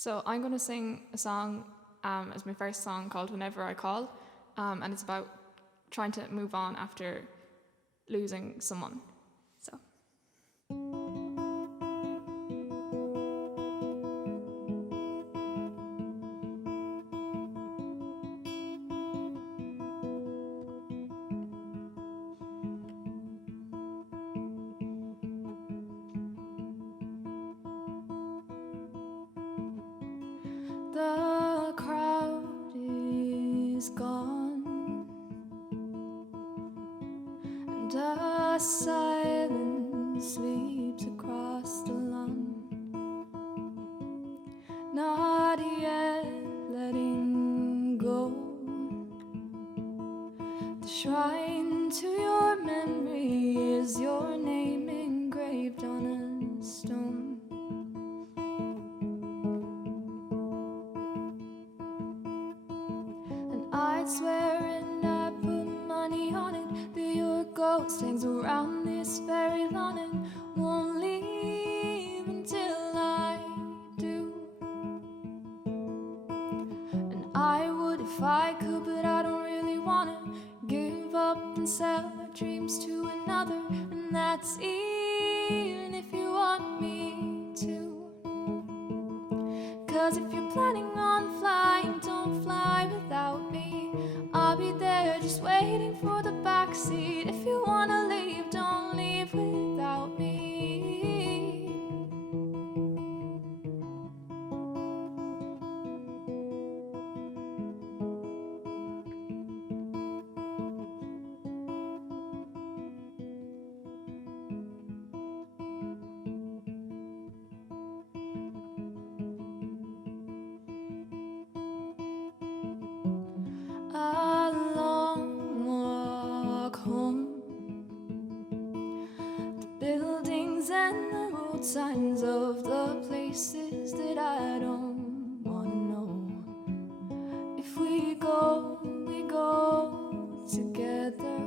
So I'm going to sing a song as my first song called Whenever I Call, and it's about trying to move on after losing someone. So. The crowd is gone, and a silence sweeps across the lawn. Not yet letting go. The shrine to your memory is your name engraved on a stone. I'd swear and I put money on it that your ghost hangs around this very lawn and won't leave until I do. And I would if I could, but I don't really wanna give up and sell our dreams to another, and that's even if you want me to. 'Cause if you're planning on flying, don't fly without me. I'll be there just waiting for the backseat. If you wanna leave, don't leave without me. A long walk home. The buildings and the road signs of the places that I don't wanna know. If we go together.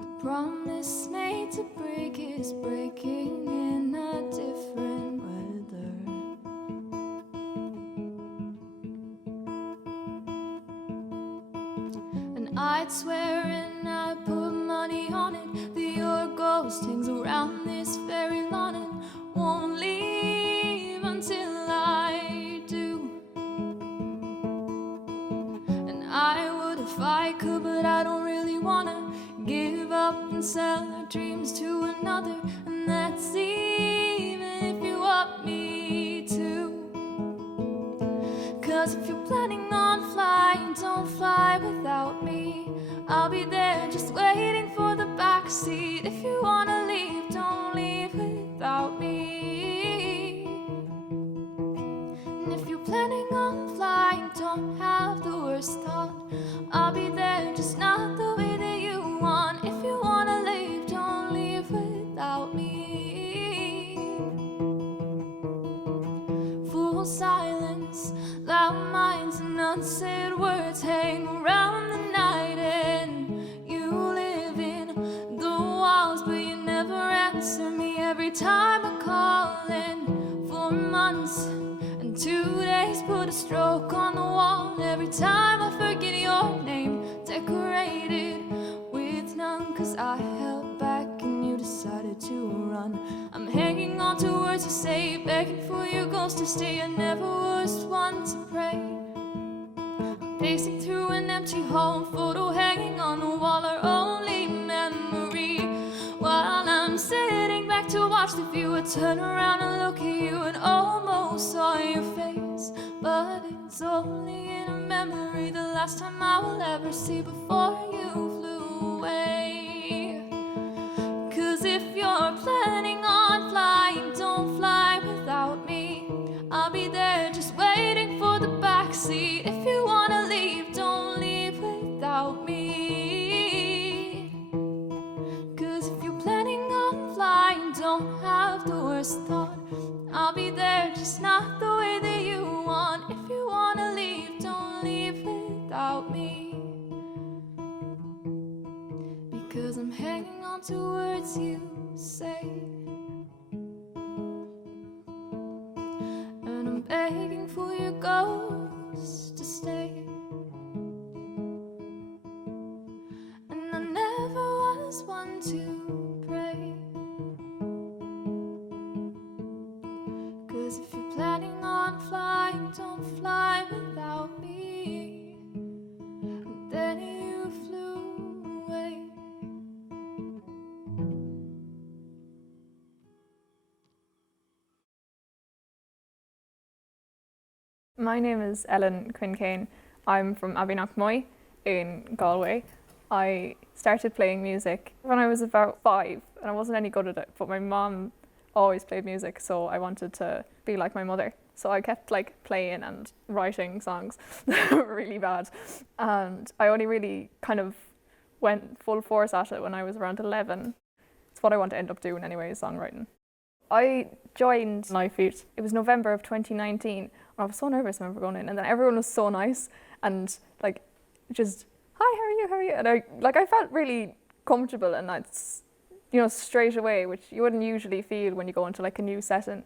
The promise made to break is breaking in a different weather. I'd swear and I put money on it that your ghost hangs around this very lawn and won't leave until I do. And I would if I could, but I don't really wanna give up and sell our dreams to another, and that's even if you want me to. 'Cause if you're planning on flying, don't fly without me. I'll be there just waiting for the backseat. If you wanna leave, don't leave without me. And if you're planning on flying, don't have the worst thought. I'll be there, just not the way that you want. If you wanna leave, don't leave without me. Full silence, loud minds and unsaid words hang around the night, and you live in the walls, but you never answer me every time I call. And for months and 2 days put a stroke on the wall every time I forget your name, decorated with none, 'cause I held back and you decided to run. I'm hanging on to words you say, begging for your ghost to stay. I never was one to pray. I'm pacing through an empty home, photo hanging on the wall, our only memory. While I'm sitting back to watch the view, I turn around and look at you and almost saw your face. But it's only in a memory, the last time I will ever see before you flew away. 'Cause if you're planning on flying, don't fly without me. I'll be there just waiting for the backseat. If you wanna leave, don't leave without me. 'Cause if you're planning on flying, don't have the worst thought. I'll be there, just not the way that you want. If you wanna leave, don't leave without me. Because I'm hanging on to words you say, and begging for your ghost to stay. And I never was one to pray, 'cause if you're planning on flying, don't fly without me. And then you flew away. My name is Ellen Quinn Kane. I'm from Abbeynagmoy in Galway. I started playing music when I was about 5 and I wasn't any good at it, but my mom always played music, so I wanted to be like my mother. So I kept playing and writing songs that were really bad. And I only really kind of went full force at it when I was around 11. It's what I want to end up doing anyway, songwriting. I joined Livefeed. It was November of 2019. I was so nervous when I remember going in, and then everyone was so nice and just, hi, how are you? And I felt really comfortable, and that's, straight away, which you wouldn't usually feel when you go into a new setting.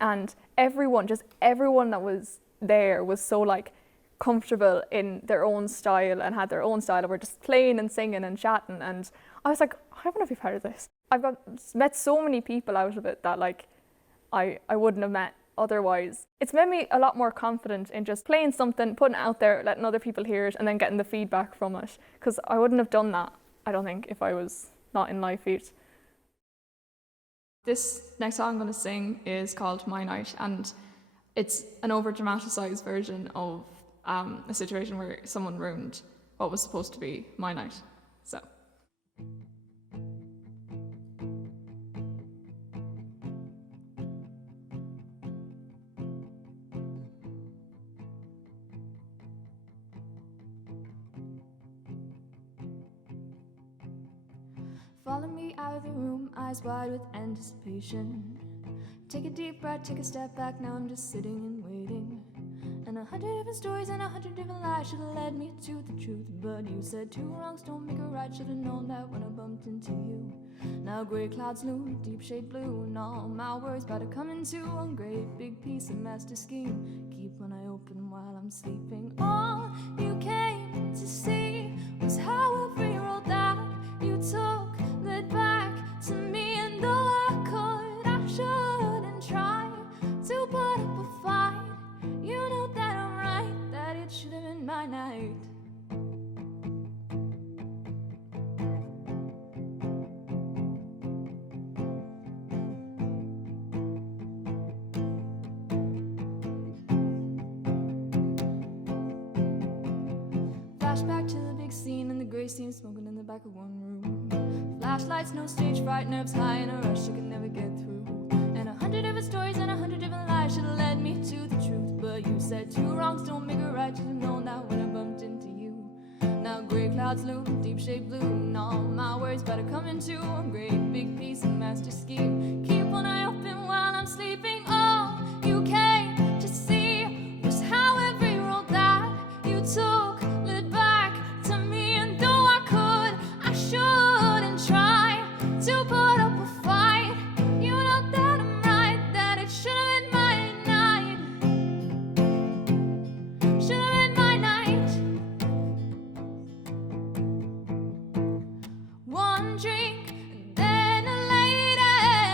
And everyone that was there was so comfortable in their own style and had their own style, and were just playing and singing and chatting, and I was like, I want to be part of this. I've met so many people out of it that I wouldn't have met otherwise. It's made me a lot more confident in just playing something, putting it out there, letting other people hear it, and then getting the feedback from it. Because I wouldn't have done that, I don't think, if I was not in Livefeed. This next song I'm going to sing is called My Night, and it's an over-dramatised version of a situation where someone ruined what was supposed to be my night. So. Follow me out of the room, eyes wide with anticipation. Take a deep breath, take a step back, now I'm just sitting and waiting. And 100 different stories and 100 different lies should've led me to the truth, but you said 2 wrongs don't make a right. Should've known that when I bumped into you. Now gray clouds loom, deep shade blue, and all my words about to come into one great big piece of master scheme. Keep one eye open while I'm sleeping. All you came to see was how every road that you took led back to me, and though I could, I shouldn't try to put up a fight. You know that I'm right, that it should have been my night. Flashback to the big scene and the grey scene smoking in the back of one room. Flashlights, no stage fright, nerves high in a rush you could never get through. And 100 different stories and 100 different lies should have led me to the truth, but you said 2 wrongs don't make a right. Should have known that when I bumped into you. Now grey clouds loom, deep shade blue, and all my words better come into one great big piece of master scheme. Keep one eye open while I'm sleeping. All you came to see was how every road that you took led back to me, and though I could, I shouldn't try to put up a fight. You know that I'm right, that it should have been my night. Should have been my night. One drink, and then a lady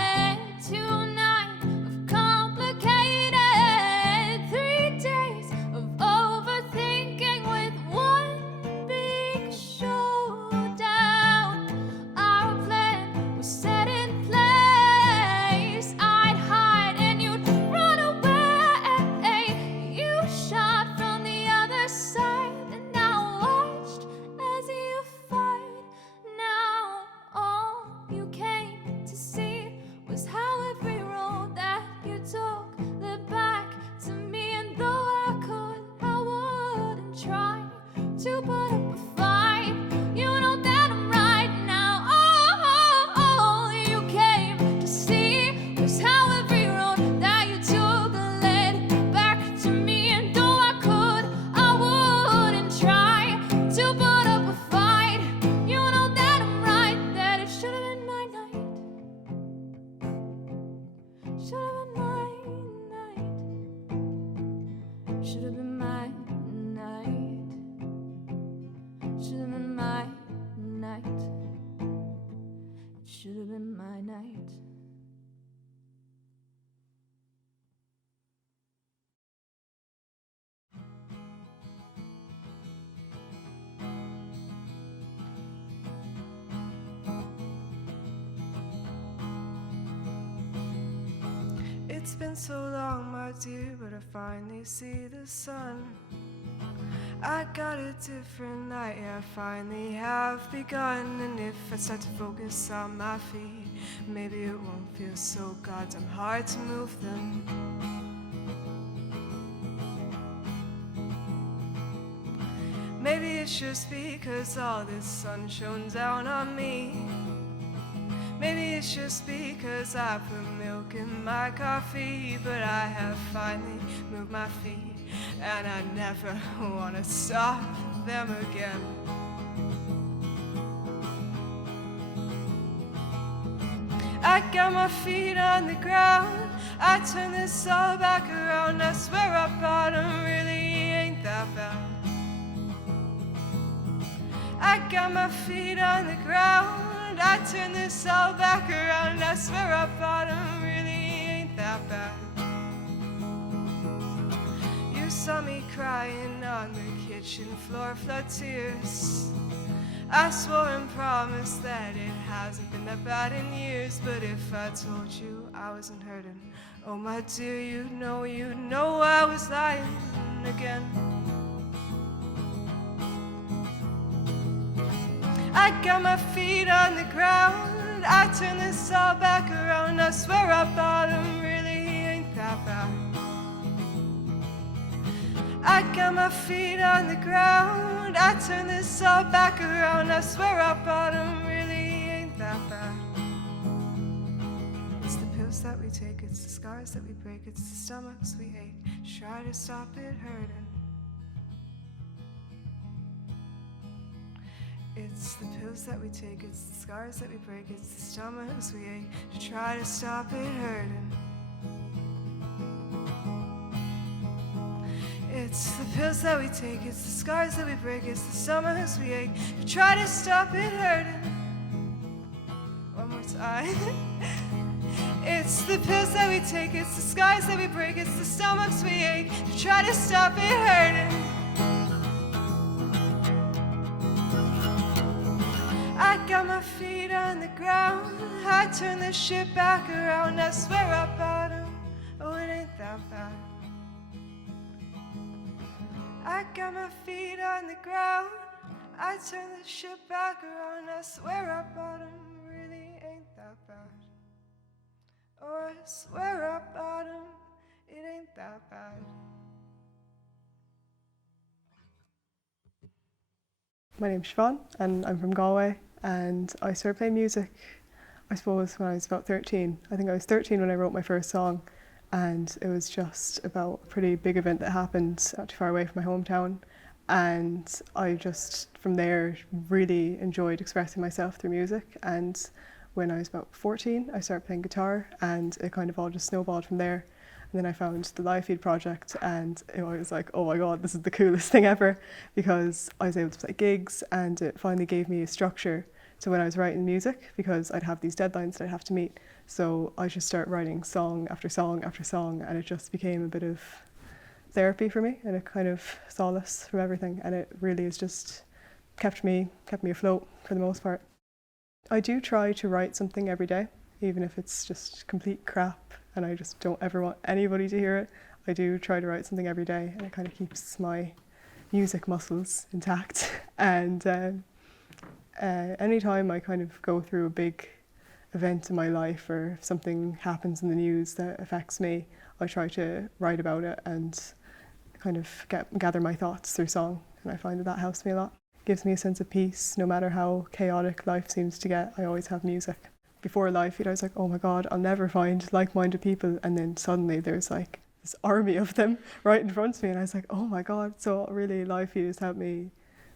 It's been so long, my dear, but I finally see the sun. I got a different night, yeah, I finally have begun. And if I start to focus on my feet, maybe it won't feel so goddamn hard to move them. Maybe it's just because all this sun shone down on me. Maybe it's just because I put milk in my coffee. But I have finally moved my feet, and I never want to stop them again. I got my feet on the ground, I turn this all back around. I swear our bottom really ain't that bad. I got my feet on the ground, I turn this all back around. I swear our bottom really ain't that bad. You saw me crying on the kitchen floor, flood tears. I swore and promised that it hasn't been that bad in years. But if I told you I wasn't hurting, oh my dear, you'd know I was lying again. I got my feet on the ground, I turn this all back around. I swear our bottom really ain't that bad. I got my feet on the ground, I turn this all back around. I swear our bottom really ain't that bad. It's the pills that we take, it's the scars that we break, it's the stomachs we ache to try to stop it hurting. It's the pills that we take, it's the scars that we break, it's the stomachs we ache to try to stop it hurting. It's the pills that we take, it's the scars that we break, it's the stomachs we ache to try to stop it hurting. One more time. It's the pills that we take, it's the scars that we break, it's the stomachs we ache to try to stop it hurting. I got my feet on the ground, I turn this shit back around. I swear our bottom, oh it ain't that bad. I got my feet on the ground, I turn this shit back around. I swear our bottom really ain't that bad. Oh, I swear our bottom, it ain't that bad. My name's Siobhan and I'm from Galway, and I started playing music, I suppose, when I was about 13. I think I was 13 when I wrote my first song, and it was just about a pretty big event that happened not too far away from my hometown, and I just from there really enjoyed expressing myself through music. And when I was about 14 I started playing guitar, and it kind of all just snowballed from there. And then I found the Livefeed project, and I was like, oh my god, this is the coolest thing ever, because I was able to play gigs, and it finally gave me a structure to when I was writing music, because I'd have these deadlines that I'd have to meet. So I just started writing song after song after song, and it just became a bit of therapy for me and a kind of solace from everything, and it really has just kept me afloat for the most part. I do try to write something every day, even if it's just complete crap and I just don't ever want anybody to hear it. I do try to write something every day, and it kind of keeps my music muscles intact. And anytime I kind of go through a big event in my life, or if something happens in the news that affects me, I try to write about it and kind of gather my thoughts through song, and I find that helps me a lot. It gives me a sense of peace. No matter how chaotic life seems to get, I always have music. Before Livefeed I was like, oh my god, I'll never find like-minded people, and then suddenly there's like this army of them right in front of me, and I was like, oh my god. So really Livefeed has helped me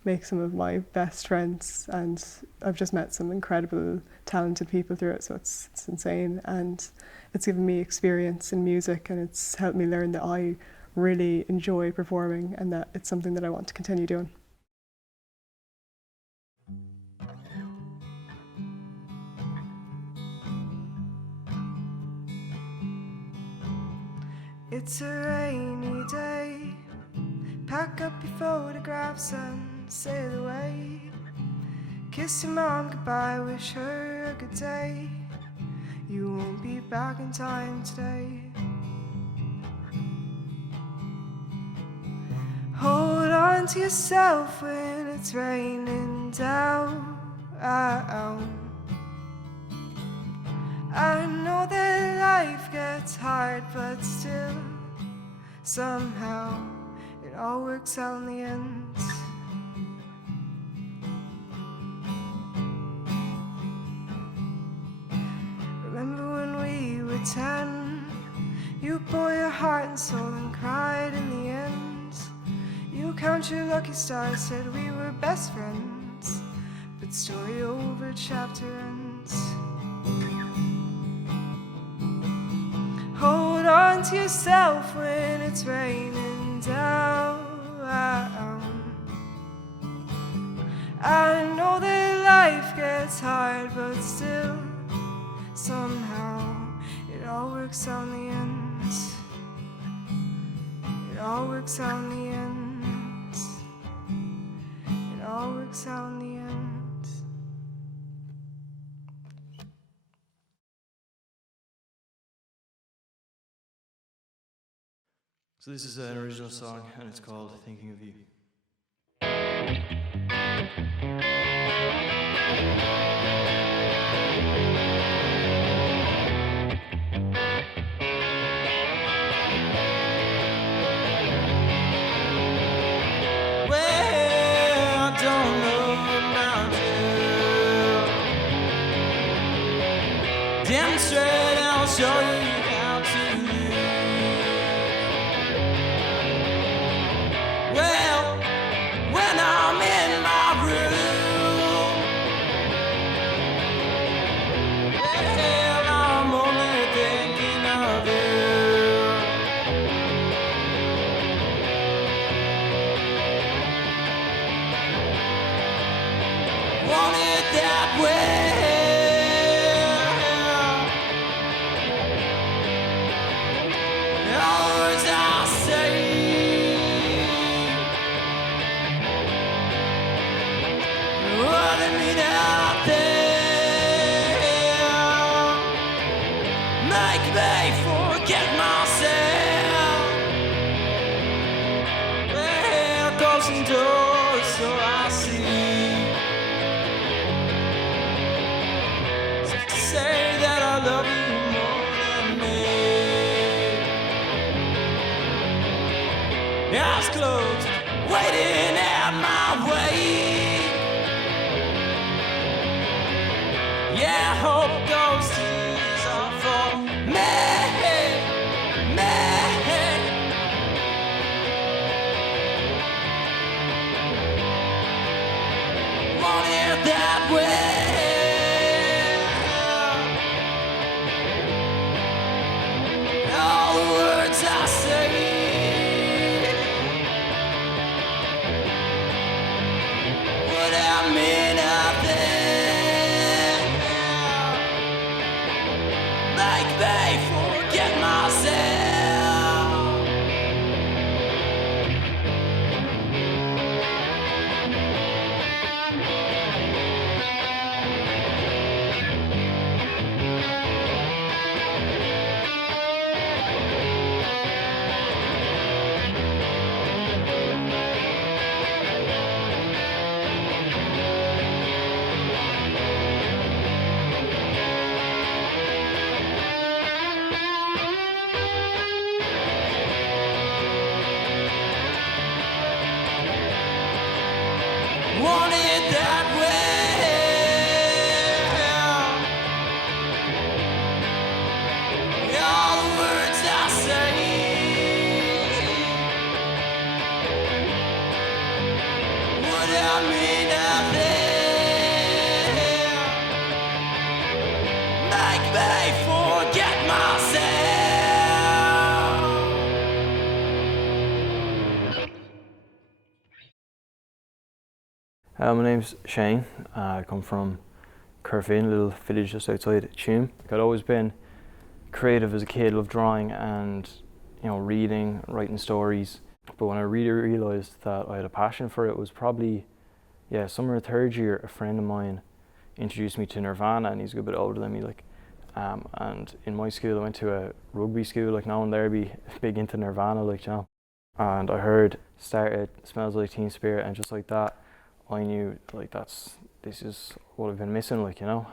make some of my best friends, and I've just met some incredible talented people through it, so it's insane, and it's given me experience in music, and it's helped me learn that I really enjoy performing and that it's something that I want to continue doing. It's a rainy day, pack up your photographs and sail away. Kiss your mom goodbye, wish her a good day. You won't be back in time today. to yourself when it's raining down. I know that life gets hard, but still, somehow, it all works out in the end. Remember when we were 10, you bore your heart and soul and cried in the end. You count your lucky stars, said we were best friends, but story over, chapter ends. Hold on to yourself when it's raining down. I know that life gets hard, but still, somehow, it all works out in the end. It all works out in the end. It all works out in the end. So this is an original song, and it's called Thinking of You. Well, I don't know about you. Demonstrate, I'll show you how to live. Well, when I'm in my room, well, I'm only thinking of you. Want it that way. All the words I say wouldn't mean nothing. Make me forget myself. Well, closing doors so I see. To say that I love you more than me. Eyes closed, waiting at my way. Yeah, I hope those tears are for me, me. Want it that way. All the words I say would have mean nothing. Make me forget myself. Want it that way. All the words I say would have mean nothing. Make me forget myself. My name's Shane. I come from Curfin, a little village just outside Tuam. I'd always been creative as a kid, loved drawing and reading, writing stories. But when I really realised that I had a passion for it was probably, somewhere in third year, a friend of mine introduced me to Nirvana, and he's a good bit older than me. And in my school, I went to a rugby school. No one there be big into Nirvana, and I heard Started, Smells Like Teen Spirit, and just like that, I knew like this is what I've been missing, like, you know.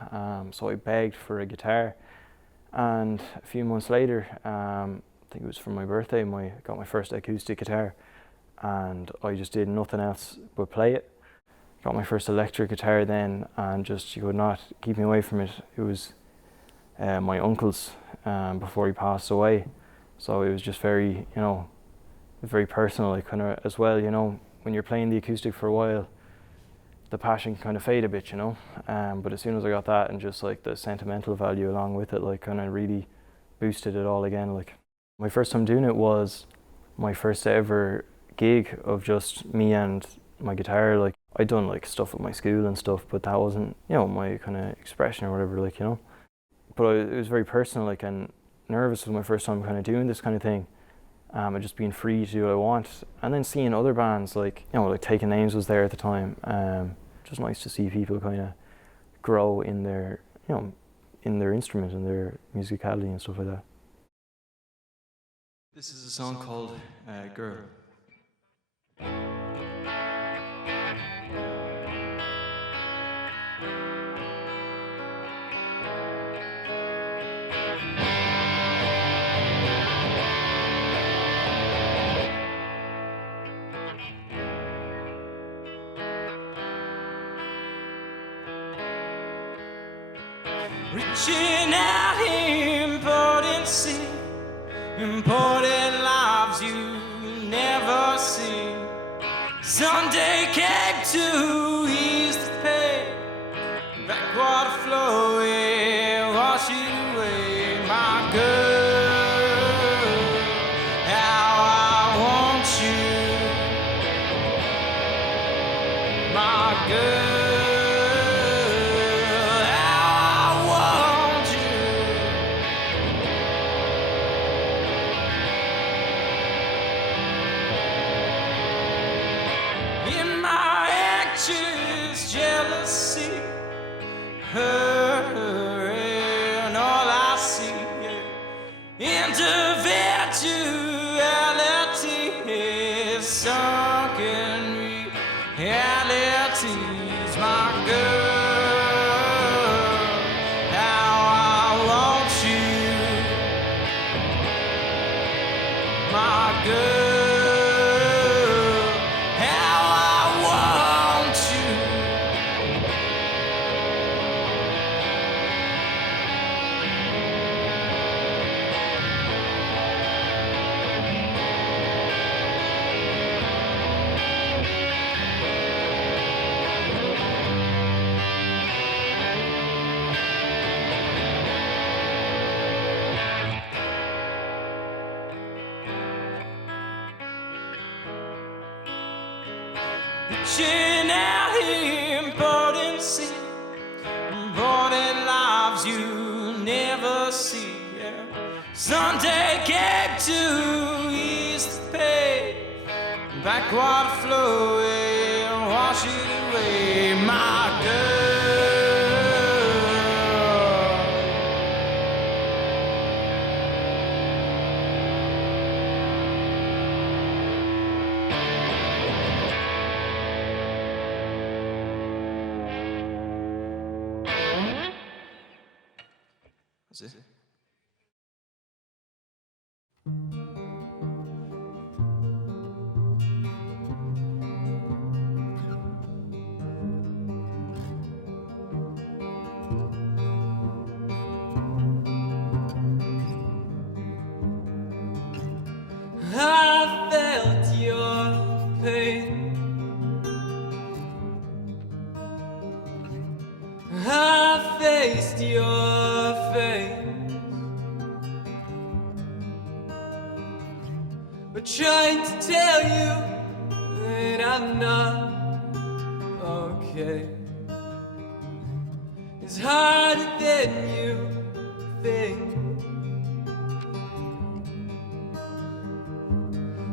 So I begged for a guitar, and a few months later, I think it was for my birthday, I got my first acoustic guitar, and I just did nothing else but play it. Got my first electric guitar then, and just you could not keep me away from it. It was my uncle's before he passed away, so it was just very, you know, very personal, like, kind of as well, you know. When you're playing the acoustic for a while, the passion can kind of fade a bit, you know. But as soon as I got that, and just like the sentimental value along with it, like, kind of really boosted it all again. Like, my first time doing it was my first ever gig of just me and my guitar. Like, I'd done like stuff with my school and stuff, but that wasn't, you know, my kind of expression or whatever, like, you know. But it was very personal, like, and nervous. It was my first time kind of doing this kind of thing. And just being free to do what I want, and then seeing other bands, like, you know, like Taking Names was there at the time. Just nice to see people kind of grow in their, you know, in their instrument and their musicality and stuff like that. This is a song called Girl. Reaching out, important lives you never see. Sunday came to ease the pain, backwater flowing, wash you away, my girl. How I want you, my girl. Jealousy, her, and all I see, yeah. Individuality is sunken realities, my girl. How I want you, my girl. Reaching out here, importance, important lives you never see, yeah. Sunday came to ease the pain, backwater flowing, wash it away, my girl. That's it. I felt your pain. I faced your face, but trying to tell you that I'm not okay is harder than you think.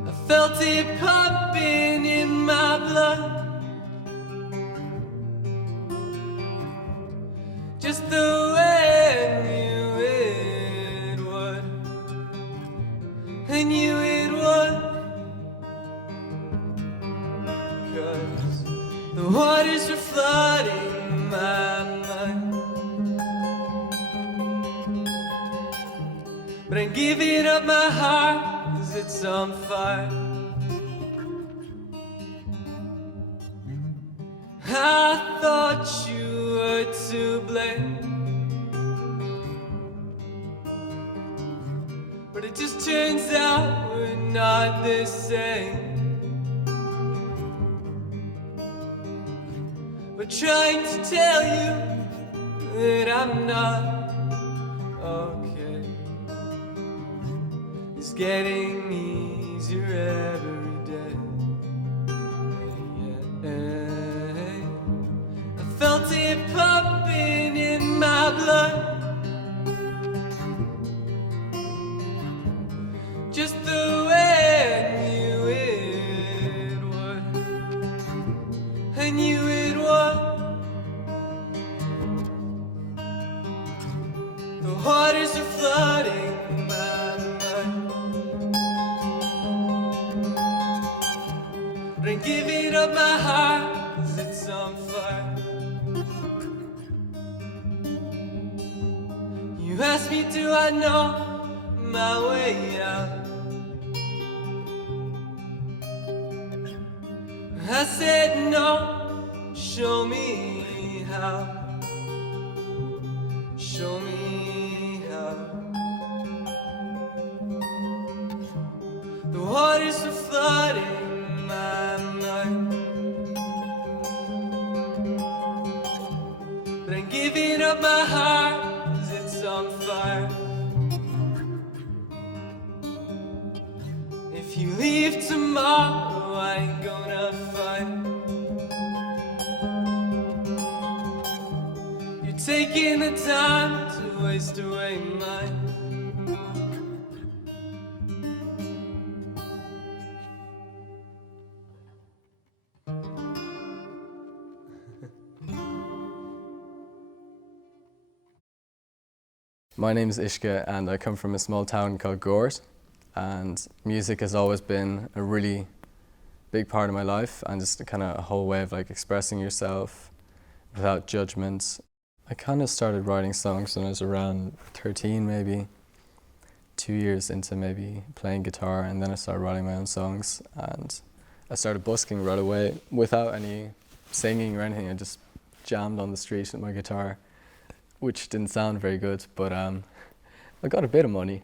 I felt it pumping in my blood, just the way you it would, and you it would. The waters are flooding my mind, but I'm giving up my heart 'cause it's on fire. I thought you were to blame, but it just turns out we're not the same. But trying to tell you that I'm not okay is getting easier every day. Yeah. I felt it pumping in my blood, just the way I knew it would. I knew it would. The waters are flooding my mind, but I'm giving up my heart 'cause it's on fire. You asked me, do I know my way out? I said no, show me how. Show me how. The waters are flooding my mind, but I'm giving up my heart 'cause it's on fire. If you leave tomorrow, I ain't gonna fight. You're taking the time to waste away mine. My name is Ishka and I come from a small town called Gort, and music has always been a really big part of my life and just kind of a whole way of like expressing yourself without judgment. I kind of started writing songs when I was around 13 maybe, 2 years into maybe playing guitar, and then I started writing my own songs and I started busking right away without any singing or anything. I just jammed on the street with my guitar, which didn't sound very good, but I got a bit of money.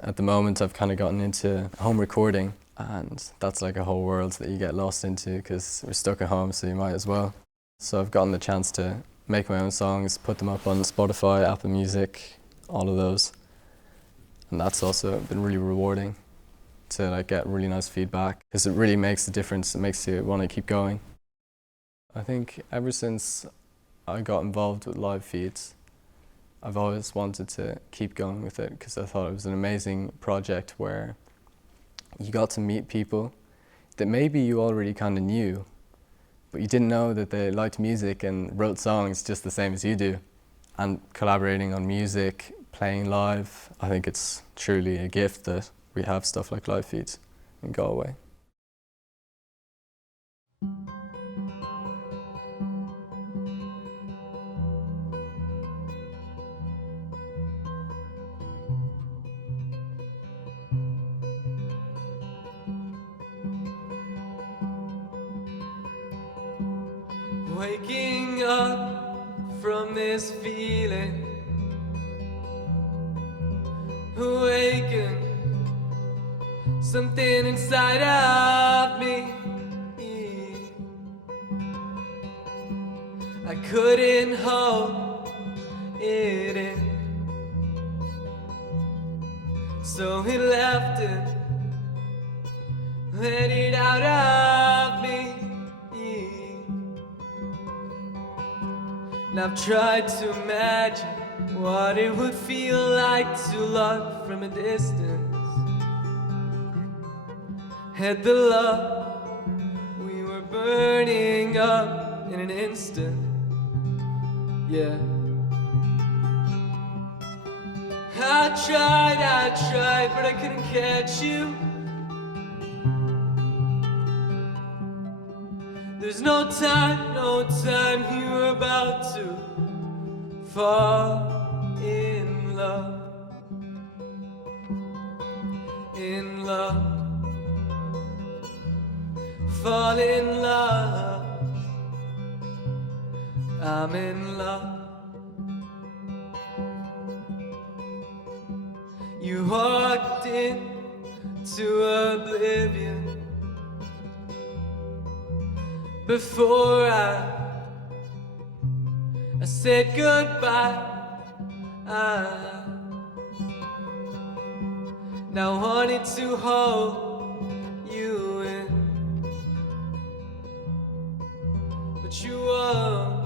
At the moment I've kind of gotten into home recording, and that's like a whole world that you get lost into because we're stuck at home, so you might as well. So I've gotten the chance to make my own songs, put them up on Spotify, Apple Music, all of those. And that's also been really rewarding to like get really nice feedback, because it really makes a difference. It makes you want to keep going. I think ever since I got involved with Livefeed, I've always wanted to keep going with it because I thought it was an amazing project where you got to meet people that maybe you already kind of knew, but you didn't know that they liked music and wrote songs just the same as you do. And collaborating on music, playing live, I think it's truly a gift that we have stuff like Livefeed in Galway. Waking up from this feeling, awaken something inside of me. I couldn't hold it in, so it left it, let it out of me. And I've tried to imagine what it would feel like to look from a distance at the love we were burning up in an instant. Yeah. I tried, but I couldn't catch you. There's no time, you're about to fall in love. In love. Fall in love. I'm in love. You walked into oblivion before I said goodbye. Now wanted to hold you in, but you won't.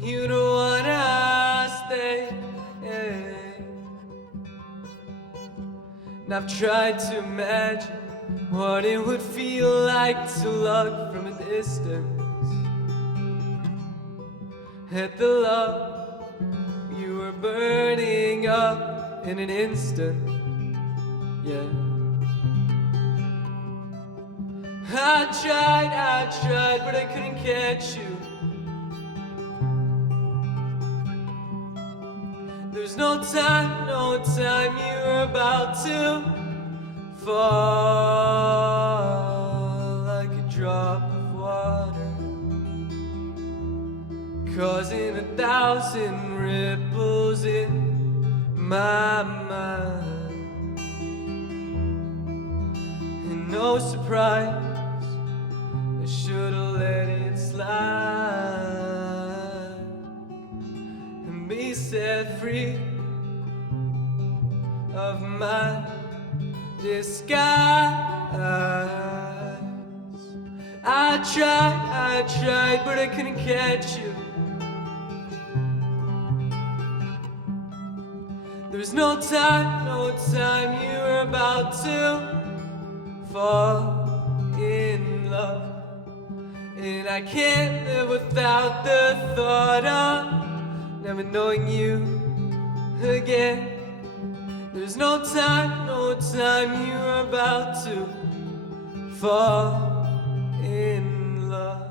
You don't wanna stay. And I've tried to imagine what it would feel like to look from a distance at the love you were burning up in an instant. Yeah. I tried, but I couldn't catch you. There's no time, you're about to fall like a drop of water, causing 1,000 ripples in my mind. And no surprise, I should've let it slide and be set free of my disguise. I tried, but I couldn't catch you. There's no time, you're about to fall in love. And I can't live without the thought of never knowing you again. There's no time, you're about to fall in love.